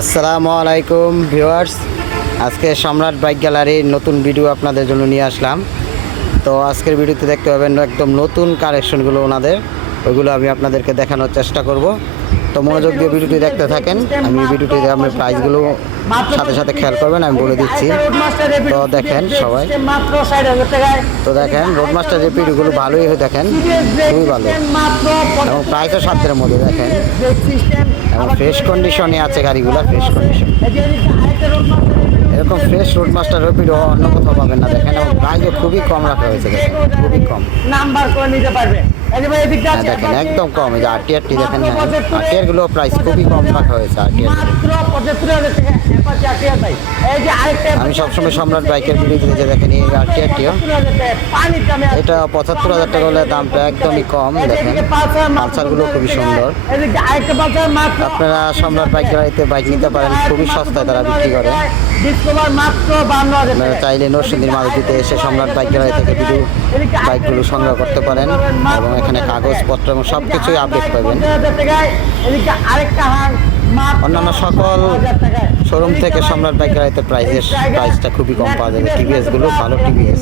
আসসালামু আলাইকুম ভিউয়ার্স। আজকে সম্রাট বাইক গ্যালারির নতুন ভিডিও আপনাদের জন্য নিয়ে আসলাম। তো আজকের ভিডিওতে দেখতে পাবেন একদম নতুন কালেকশনগুলো ওনাদের। ওইগুলো আমি আপনাদেরকে দেখানোর চেষ্টা করব। তো মনোযোগ দিয়ে ভিডিওটি দেখতে থাকেন। আমি ভিডিওটিতে আপনার প্রাইসগুলো সাথে সাথে খেয়াল করবেন, আমি বলে দিচ্ছি। তো দেখেন সবাই। তো দেখেন রোডমাস্টার যে ভিডিওগুলো ভালোই হয়ে দেখেন, খুবই ভালো। এবং প্রাইসও সাধ্যের মধ্যে দেখেন। ফ্রেশ কন্ডিশনে আছে গাড়িগুলো ফ্রেশ কন্ডিশন এরকম ফ্রেশ রোড মাস্টার রবিডো অন্য কোথাও পাবেন না। দেখেন এবং প্রাইসও খুবই কম রাখা হয়েছে দেখেন খুবই কম। নাম্বার করে নিতে পারবে। এই যে ভাই এদিকটা হ্যাঁ দেখেন একদম কম। এই যে আরটিআরটি দেখেন হ্যাঁ আরটিআরগুলো প্রাইস খুবই কম রাখা হয়েছে আরেকটা আমি সবসময় সম্রাট বাইকের ভিডিও যে দেখেন এই আরটিআরটিও 75,000 টাকা, পানির এটা পঁচাত্তর হাজার টাকা হলে দামটা একদমই কম দেখেন। পালসারগুলো খুবই সুন্দর। আপনারা সম্রাট বাইক গাড়িতে বাইক নিতে পারেন খুবই সস্তায় তারা বিক্রি করে। ডিসকভার মাত্র বান্ন হাজার চাইলে নরসিংদীর মারুতিতে এসে সম্রাট বাইক গ্যালারি থেকে ভিডিও বাইকগুলো সংগ্রহ করতে পারেন এবং এখানে কাগজপত্র এবং সব কিছুই আপডেট পাবেন। আরেকটা অন্যান্য সকল শোরুম থেকে সম্রাট বাইক গাড়িতে প্রাইসের প্রাইসটা খুবই কম পাওয়া যাবে। টিভিএসগুলো ভালো টিভিএস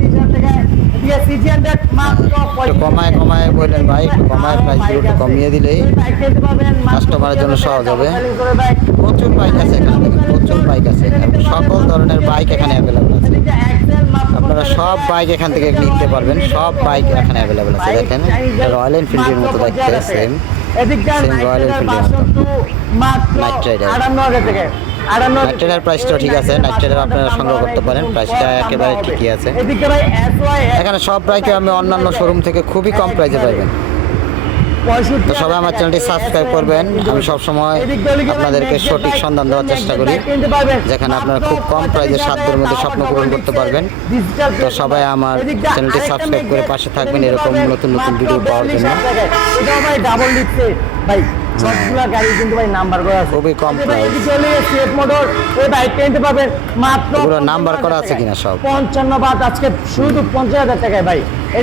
একটু কমায় কমায় বললেন ভাই কমায় প্রাইসগুলো একটু কমিয়ে দিলেই কাস্টমারের জন্য সহজ হবে। প্রচুর বাইক আছে এখানে দেখেন প্রচুর বাইক আছে সকল ধরনের বাইক এখানে অ্যাভেলেবল আছে আপনারা সব বাইক এখান থেকে নিতে পারবেন, সব বাইক এখানে অ্যাভেলেবল আছে দেখেন রয়্যাল এনফিল্ডের মতো দেখতে সেম Enfield এর মতো। Night Rider। নাইট ট্রেনের প্রাইসটাও ঠিক আছে নাইট ট্রেনের আপনারা সংগ্রহ করতে পারেন প্রাইসটা একেবারে ঠিকই আছে। এখানে সব বাইকে আমি অন্যান্য শোরুম থেকে খুবই কম প্রাইসে পঁয়ষট্টি তো সবাই আমার চ্যানেলটি সাবস্ক্রাইব করবেন। আমি সবসময় আপনাদেরকে সঠিক সন্ধান দেওয়ার চেষ্টা করি যেখানে আপনারা খুব কম প্রাইসে সাধ্যের মধ্যে স্বপ্ন পূরণ করতে পারবেন। তো সবাই আমার চ্যানেলটি সাবস্ক্রাইব করে পাশে থাকবেন এরকম নতুন নতুন ভিডিও পাওয়ার জন্য। সবগুলা গাড়ি কিন্তু ভাই নাম্বার করা আছে। খুবই কম এই। এদিকে চলে গেছে মোটর এই বাইক কিনতে পাবেন মাত্র এগুলো নাম্বার করা আছে কিনা সব? পঞ্চান্ন বাদ আজকে শুধু পঞ্চাশ হাজার টাকায় ভাই।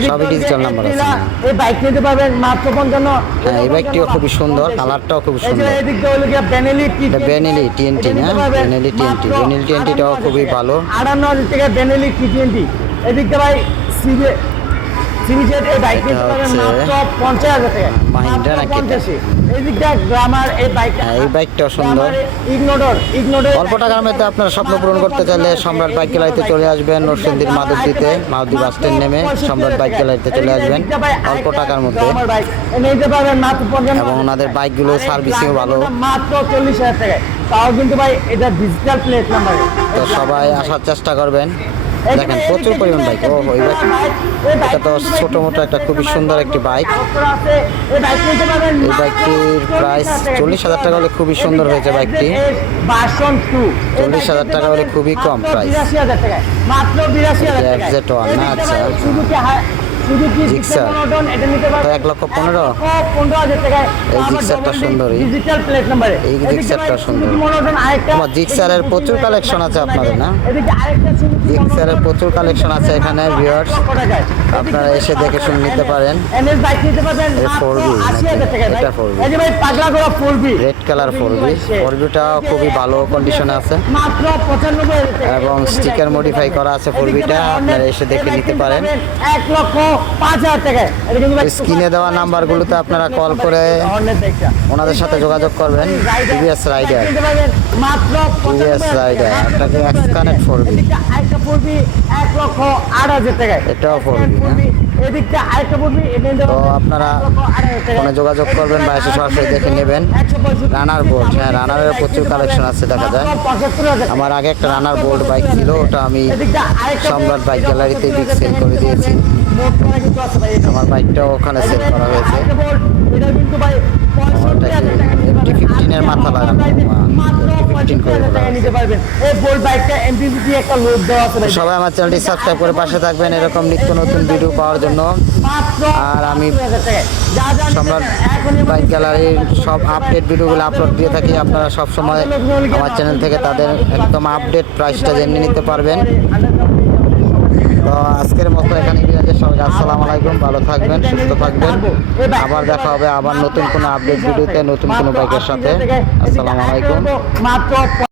সবই চলে গেছে আছে, হ্যাঁ। এই বাইক নিতে পারবেন মাত্র পঞ্চান্ন। হ্যাঁ এই বাইকটিও খুবই সুন্দর কালারটাও খুব এই সুন্দর। এদিক দিয়ে হলো গিয়া বেনেলি এটা বেনেলি টিএনটি না বেনেলি টিএনটি বেনেলি টিএনটিটাও খুবই ভালো। আটান্ন হাজার টাকা বেনেলি টি টোয়েন্টি এদিকে ভাই সিবি এই বাইক নিতে এটা পারবেন হচ্ছে মাত্র পঞ্চাশ হাজার টাকা। মাহিন্দ্রা নাকি এটা? পঞ্চাশে। গ্রামার এই বাইক হ্যাঁ এই সুন্দর। ইগনোডর ইগনোডর অল্প টাকার মধ্যে আপনারা স্বপ্ন পূরণ করতে চাইলে সম্রাট বাইক গ্যালারিতে চলে আসবেন নরসিংদীর মাধবদীতে মাধবদী বাস স্ট্যান্ড নেমে সম্রাট বাইক গ্যালারিতে চলে আসবেন অল্প টাকার মধ্যে। এবং ওনাদের বাইকগুলো সার্ভিসিংও ভালো। মাত্র চল্লিশ হাজার টাকায় তাও কিন্তু ভাই এটা ডিজিটাল প্লেট নাম্বার তো সবাই আসার চেষ্টা করবেন। দেখেন প্রচুর পরিমাণ বাইক ও ওই বাইক এটা তো ছোট মোটো একটা খুবই সুন্দর একটি বাইক এই বাইকটির প্রাইস চল্লিশ হাজার টাকা। হলে খুবই সুন্দর হয়েছে বাইকটি চল্লিশ হাজার টাকা হলে খুবই কম প্রাইস মাত্র বিরাশি হাজার এটা টাকায়। FZ1 না, আচ্ছা। তো এক লক্ষ পনেরো। এই। ডিজিটাল প্লেট এই Gixxerটা সুন্দর। তোমার জিক্সারের প্রচুর কালেকশন আছে আপনাদের। না? জিক্সারের প্রচুর কালেকশন আছে এখানে ভিউয়ার্স আপনারা এসে দেখে শুনে নিতে পারেন। এনএস বাইক এটা 4B আশি হাজার নাকি? টাকায় ভাই। এটা 4B এই যে ভাই পাগলা করা four B red colour four B four বিটাও খুবই ভালো কন্ডিশনে আছে। এবং স্টিকার মডিফাই করা আছে ফোর বিটা আপনারা এসে দেখে নিতে পারেন। এক লক্ষ পাঁচ হাজার টাকায়। স্ক্রিনে দেওয়া নাম্বারগুলোতে আপনারা কল করে ওনাদের সাথে যোগাযোগ করবেন টিভিএস রাইডার মাত্র টিভিএস রাইডার। আপনাকে এক্সকানেক্ট ফোর বি আরেকটা পড়বি এক লক্ষ আট হাজার টাকায়। এটাও 4B এদিকটা আরেকটা পড়বি এটা তো আপনারা। ফোনে যোগাযোগ করবেন বা এসে সরাসরি দেখে নেবেন। রানার বোর্ড হ্যাঁ রানারের প্রচুর কালেকশন আছে দেখা যায়। আমার আগে একটা রানার বোর্ড বাইক ছিল ওটা আমি সম্রাট বাইক গ্যালারিতে বিগ সেল করে দিয়েছি। আমার বাইকটাও ওখানে সেল করা হয়েছে আরেকটা bolt, এটা কিন্তু ভাই আমারটা 65,000 টাকা নিতে MT 15 এর মাথা লাগানো, মাত্র MT 15 করে 65,000 টাকা দেওয়া নিতে পারবেন। এই bolt বাইকটা MPVT একটা load দেওয়া আছে ভাই। সবাই আমার চ্যানেলটি সাবস্ক্রাইব করে পাশে থাকবেন এরকম নিত্য নতুন ভিডিও পাওয়ার জন্য আর আমি 65,000 টাকায়। যা যা নিতে সম্রাট বাইক গ্যালারির সব আপডেট ভিডিওগুলো আপলোড দিয়ে থাকি আপনারা সব সময় আমার চ্যানেল থেকে তাদের একদম আপডেট প্রাইসটা জেনে নিতে পারবেন আজকের মতো এখানে বিরাজের সবাই আসসালামু আলাইকুম, ভালো থাকবেন, সুস্থ থাকবেন। আবার দেখা হবে আবার নতুন কোনো আপডেট ভিডিওতে, নতুন কোনো বাইকের সাথে। আসসালামু আলাইকুম।